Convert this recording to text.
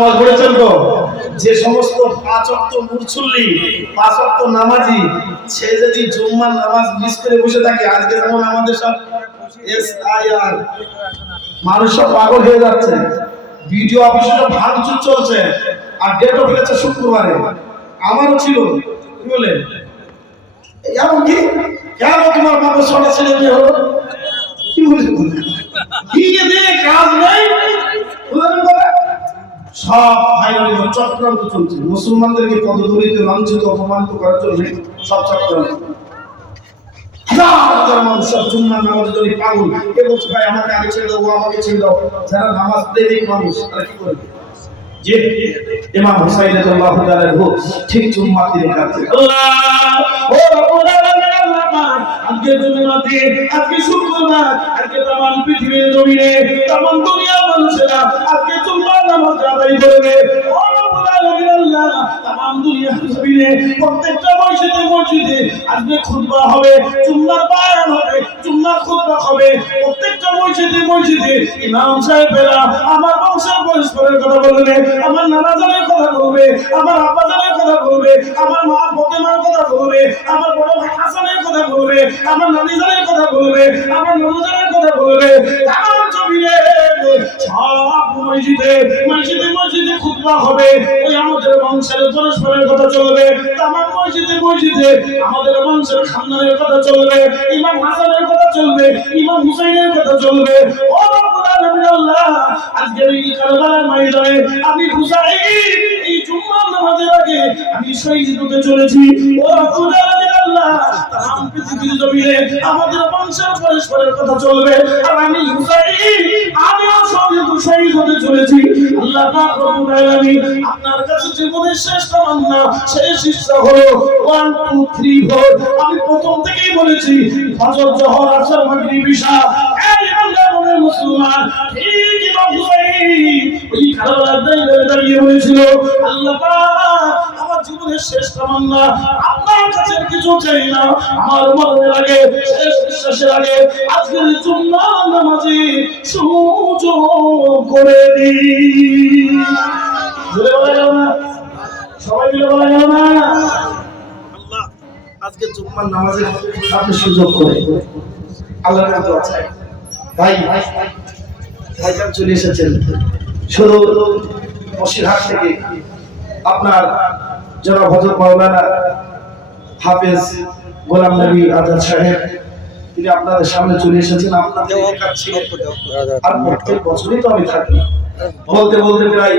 নামাজ পড়েছেন তো? যে সমস্ত পাঁচ ওয়াক্ত মুসল্লি, পাঁচ ওয়াক্ত নামাজি, সে যদি জুম্মার নামাজ মিস করে বসে থাকে, আজকে যেমন আমাদের সব SIR মানুষ সব পাগল হয়ে যাচ্ছে, ভিডিও অফিসে সব ভাঙচুর চলছে, আর ডেটও ফেলেছে শুক্রবারে। আমারও ছিল, কি বলে এমনকি কেন তোমার বাবা ছটা ছেলে মেয়ে হলো, কি বলে কাজ নেই, সব ভাইরাল চক্রান্ত চলছে মুসলমানদেরকে পদদলিত লাঞ্ছিত অপমানিত করার জন্য। সব চক্রান্ত, হাজার মানুষ সব জুম্মার নামাজের জন্য পাগল। কে বলছে ভাই আমাকে আগে ছেড়ে দাও, আমাকে ছেড়ে দাও। যারা নামাজ প্রেমিক মানুষ তারা কি করবে? যে ইমাম হুসাইন রাদিয়াল্লাহু তাআলা ঠিক জুম্মা দিনে কাছে আল্লাহ ও রব্বুল আলামিন, আল্লাহ পাক আজকে জুম্মাতে, আজকে শুক্রবার, আজকে तमाम পৃথিবীর জমিনে तमाम দুনিয়ার মানুষেরা আজকে জুম্মার নামাজ আদায় করবে। ও রব্বুল আলামিন, আল্লাহ तमाम দুনিয়ার জমিনে প্রত্যেকটা মসজিদে মসজিদে আজকে খুতবা হবে, জুম্মার বয়ান হবে, জুম্মার খুতবা হবে। প্রত্যেকটা মসজিদে মসজিদে ইমাম সাহেবেরা আমার বংশের পরস্পরের কথা বলবে, আমার নানা জানের কথা বলবে, আমার আব্বা জানের কথা বলবে, আমার মা ফাতেমার কথা বলবে, আমার বড় ভাই হাসানের কথা বলবে, আমার নানি জানের কথা বলবে, আমার নানু জানের কথা বলবে। তামাম জমিনে সব মসজিদে মসজিদে মসজিদে খুতবা হবে, ওই আমাদের বংশের পরস্পরের কথা চলবে। তামাম মসজিদে মসজিদে আমাদের বংশের খানদানের কথা চলবে, ইমাম হাসানের কথা চলবে, ইমাম হুসাইনের কথা চলবে। ও রব্বুল আলামিন, আল্লাহ আজকে এই কারবালার ময়দানে আমি হুসাইন এই জুম্মার নামাজের আগে আমি শহীদ হতে চলেছি। ও রব্বুল আলামিন, আল্লাহ तमाम পৃথিবীর জমিনে আমাদের বংশের পরস্পরের কথা চলবে, আর আমি হুসাইন আমিও শহীদ হতে চলেছি। আল্লাহ পাক রব্বুল আলামিন আপনার কাছে জীবনের শেষ তামান্না, শেষ ইচ্ছা হলো 1 2 3 4। আমি প্রথম থেকেই বলেছি ফজর জোহর আসর মাগরিব ইশা, এই বাংলার মুসলমান ঠিক ইমাম হুসাইন ওই কারবালার দাঁড়িয়ে বলেছিল, আল্লাহ পাক আমার জীবনের শেষ তামান্না, আপনার কাছে কিছু চাই না, আমার মরণের আগে, শেষ নিঃশ্বাসের আগে আজকের জুম্মার নামাজে সুযোগ করে দিন। বলে বলা গেল না, সবাই মিলে বলা গেল না, আল্লাহ আজকে জুম্মার নামাজে আপনি সুযোগ করে আল্লাহর কাছে দোয়া চাই। ভাই ভাইজান চলে এসেছেন শুধু বসিরহাট থেকে, আপনার জনাব হযরত মাওলানা হাফেজ গোলাম নবী আজাদ সাহেব, তিনি আপনাদের সামনে চলে এসেছেন। আপনাদের কাছে আর প্রত্যেক বছরই তো আমি থাকি, বলতে বলতে প্রায়